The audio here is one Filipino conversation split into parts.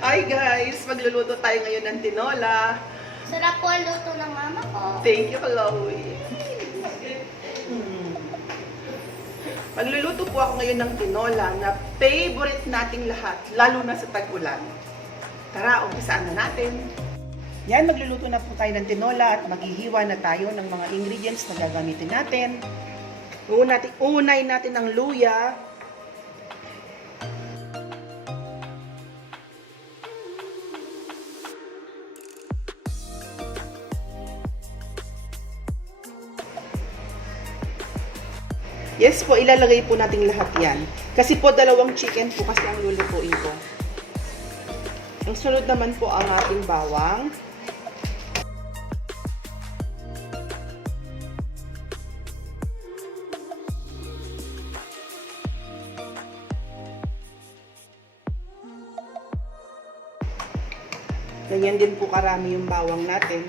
Hi guys! Magluluto tayo ngayon ng tinola. Sarap po ang luto ng mama ko. Thank you, Chloe. Magluluto po ako ngayon ng tinola na favorite nating lahat, lalo na sa tag-ulan. Tara, umpisaan na natin. Yan, magluluto na po tayo ng tinola at maghihiwa na tayo ng mga ingredients na gagamitin natin. Uunahin natin ang luya. Yes po, ilalagay po natin lahat yan. Kasi po, dalawang chicken po kasi ang lulutuin ko. Ang sunod naman po ang ating bawang. Ganyan din po karami yung bawang natin.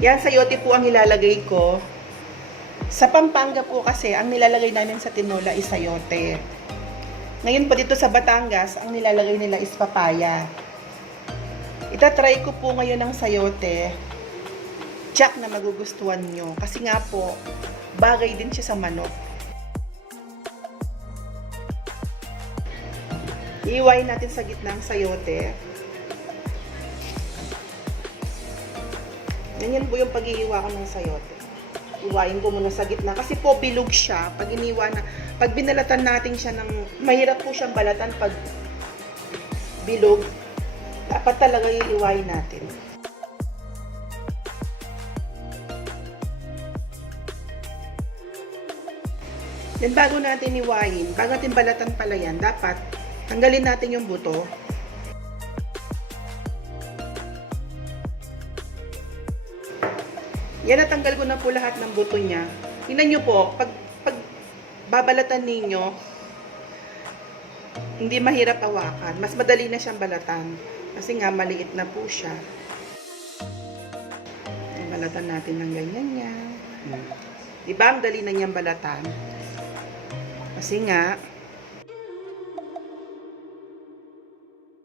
Yan, sayote po ang ilalagay ko. Sa Pampanga po kasi, ang nilalagay namin sa tinola is sayote. Ngayon po dito sa Batangas, ang nilalagay nila is papaya. Itatry ko po ngayon ng sayote. Check na magugustuhan nyo. Kasi nga po, bagay din siya sa manok. Iiwain natin sa gitna ang sayote. Ganyan po yung pag-iiwa ko ng sayote. Iwain ko muna sa gitna. Kasi po bilog siya. Pag iniwa na, pag binalatan natin siya ng, mahirap po siyang balatan pag bilog. Dapat talaga iiwain natin. Then bago natin iwain, bago natin balatan pala yan, dapat tanggalin natin yung buto. Yan, natanggal ko na po lahat ng buto niya. Tingnan nyo po, pag babalatan ninyo, hindi mahirap hawakan. Mas madali na siyang balatan. Kasi nga, maliit na po siya. Balatan natin ng ganyan niya. Diba, ang dali na niyang balatan. Kasi nga,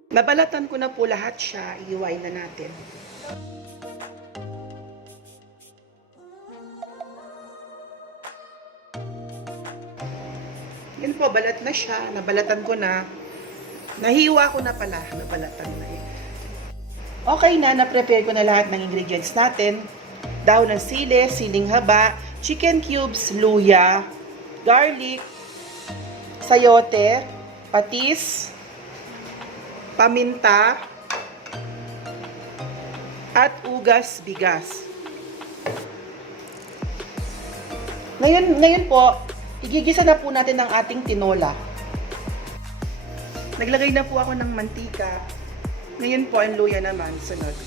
nabalatan ko na po lahat siya. Iiwain na natin. Yan po, balat na siya. Nabalatan ko na. Nahiwa ko na pala. Nabalatan na eh. Okay na, na-prepare ko na lahat ng ingredients natin. Dahon ng sili, siling haba, chicken cubes, luya, garlic, sayote, patis, paminta, at ugas bigas. Ngayon po, igigisa na po natin ang ating tinola. Naglagay na po ako ng mantika. Ngayon po, ang luya naman, sunod.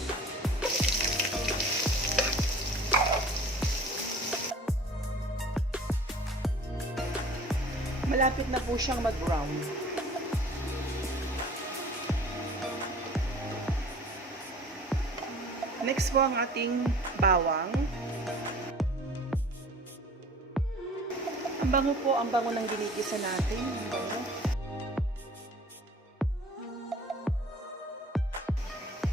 Malapit na po siyang mag-brown. Next po ang ating bawang. Ang bango po, ang bango ng ginigisa natin.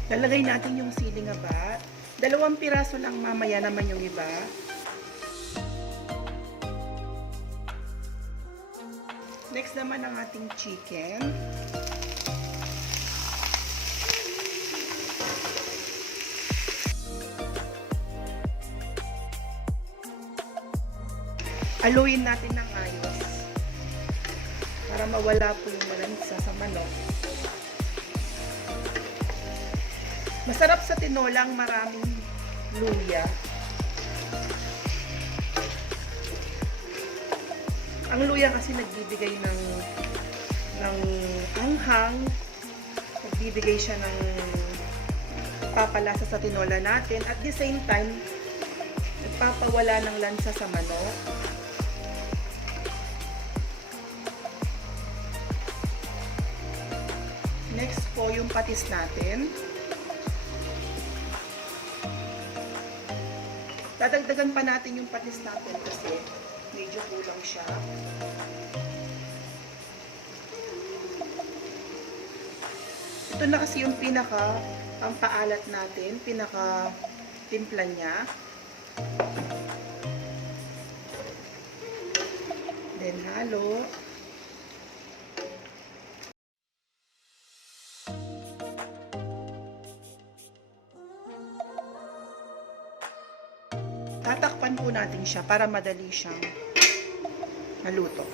Lalagay natin yung siling haba. 2 piraso lang, mamaya naman yung iba. Next naman ang ating chicken. Haluin natin ng ayos para mawala po yung malansa sa manok. Masarap sa tinolang maraming luya. Ang luya kasi nagbibigay ng anghang, nagbibigay siya ng papalasa sa tinola natin, at the same time nagpapawala ng lansa sa manok. Next po yung patis natin. Dadagdagan pa natin yung patis natin kasi medyo kulang siya. Ito na kasi yung pinaka pampaalat natin, pinaka timpla niya. Then halo. Tatakpan po natin siya para madali siyang maluto.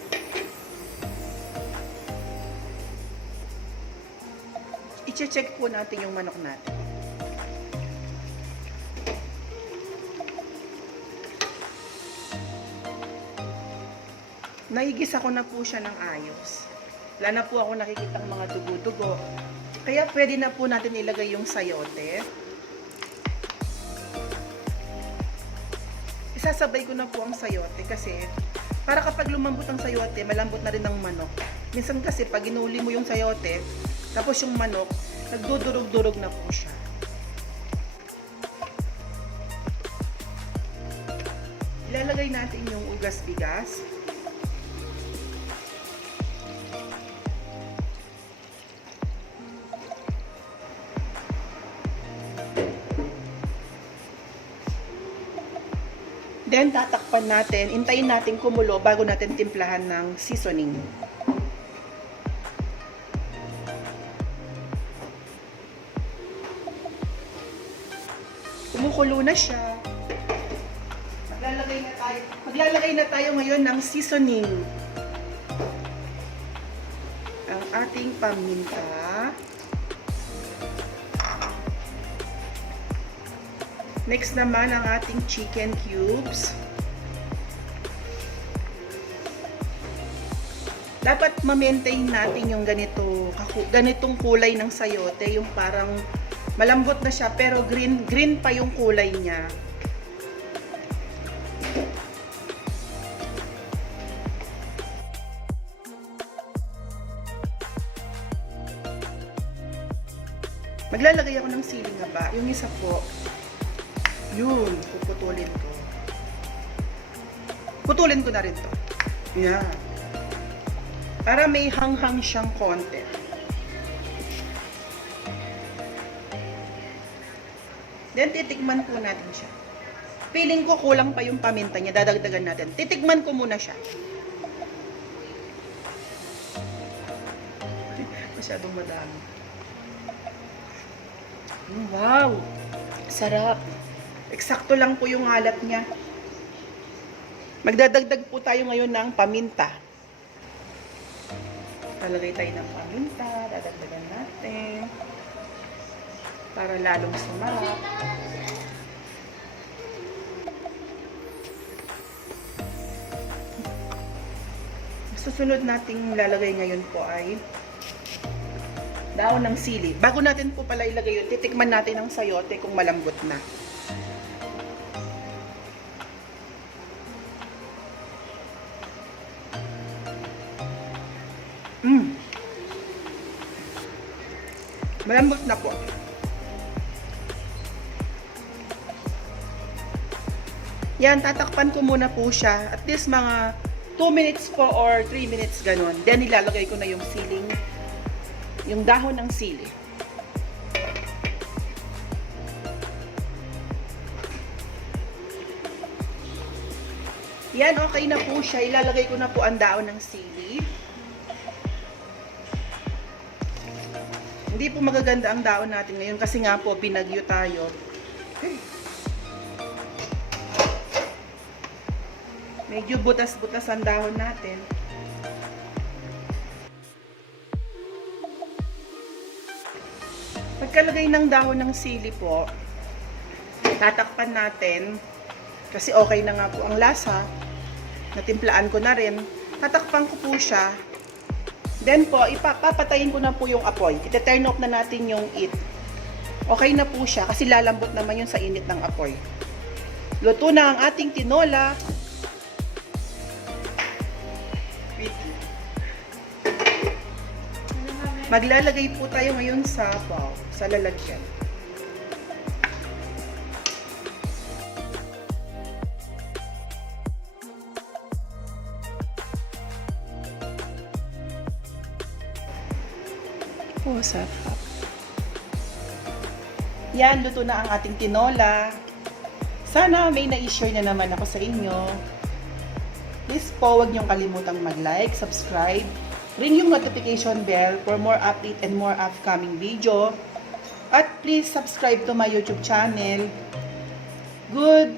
I-check po natin yung manok natin. Naigisa ko na po siya ng ayos. Wala na po ako nakikitang mga dugo-dugo. Kaya pwede na po natin ilagay yung sayote. Isasabay ko na po ang sayote kasi para kapag lumambot ang sayote, malambot na rin ang manok. Minsan kasi pag inuli mo yung sayote, tapos yung manok, nagdudurog-durog na po siya. Ilalagay natin yung ugas-bigas. Then, tatakpan natin, hintayin natin kumulo bago natin timplahan ng seasoning. Kumukulo na siya. Maglalagay na tayo ngayon ng seasoning. Ang ating paminta. Next naman ang ating chicken cubes. Dapat ma-maintain natin yung ganitong kulay ng sayote, yung parang malambot na siya pero green pa yung kulay niya. Maglalagay ako ng siling haba. Yung isa po, yun, puputulin ko. Putulin ko na rin to. Yan. Para may hanghang siyang konti. Then, titikman po natin siya. Feeling ko kulang pa yung paminta niya. Dadagdagan natin. Titikman ko muna siya. Masyadong madami. Wow! Sarap! Eksakto lang po yung alat niya. Magdadagdag po tayo ngayon ng paminta. Lalagay tayo ng paminta. Dadagdagan natin. Para lalong sumarap. Susunod nating lalagay ngayon po ay daon ng sili. Bago natin po pala ilagay yun, titikman natin ang sayote kung malambot na. Malambot na po. Yan, tatakpan ko muna po siya. At least mga 2 minutes po or 3 minutes ganun. Then ilalagay ko na yung siling, yung dahon ng sili. Yan, okay na po siya. Ilalagay ko na po ang dahon ng sili. Hindi po magaganda ang dahon natin ngayon kasi nga po binagyo tayo. Medyo butas-butas ang dahon natin. Pagkalagay ng dahon ng sili po, tatakpan natin kasi okay na nga po ang lasa. Natimplaan ko na rin. Tatakpan ko po siya. Then po, papatayin ko na po yung apoy. Ite-turn off na natin yung heat. Okay na po siya kasi lalambot naman yun sa init ng apoy. Luto na ang ating tinola. Maglalagay po tayo ngayon sa bowl, sa lalagyan. Oh, sarap. Yan, luto na ang ating tinola. Sana may na-share na naman ako sa inyo. Please po, huwag niyong kalimutang mag-like, subscribe, ring yung notification bell for more update and more upcoming video. At please subscribe to my YouTube channel. Good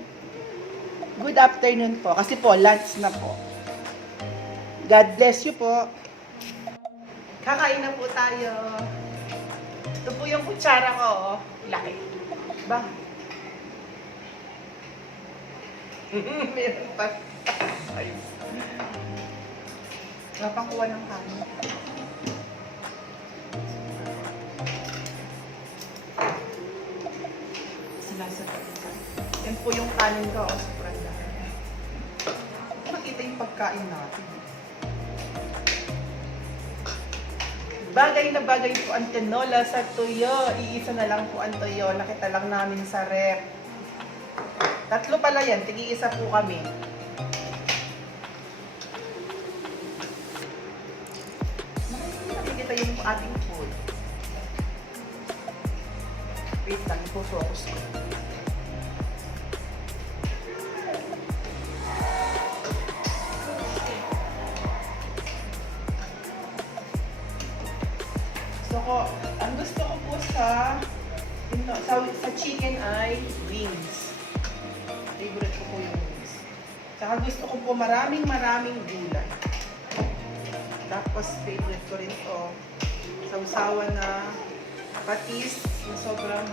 afternoon po. Kasi po, lunch na po. God bless you po. Kakain na po tayo. Ito po yung kutsara ko. Oh. Laki. Ba? Meron pa. Ay. Napakuha ng kanin. Sinasabay. Yan po yung kanin ko. Oh, sobrang laki. Makita yung pagkain natin. Bagay na bagay po ang tinola sa tuyo. Iisa na lang po ang tuyo. Nakita lang namin sa rep. Tatlo pala yan. Tigi-isa po kami. Nakikita yung ating food. Wait lang. Focus ko. Ang gusto ko po sa chicken ay wings. Favorite ko po yung wings. Saka gusto ko po maraming gulay. Tapos favorite ko rin to, sausawan na patis na sobrang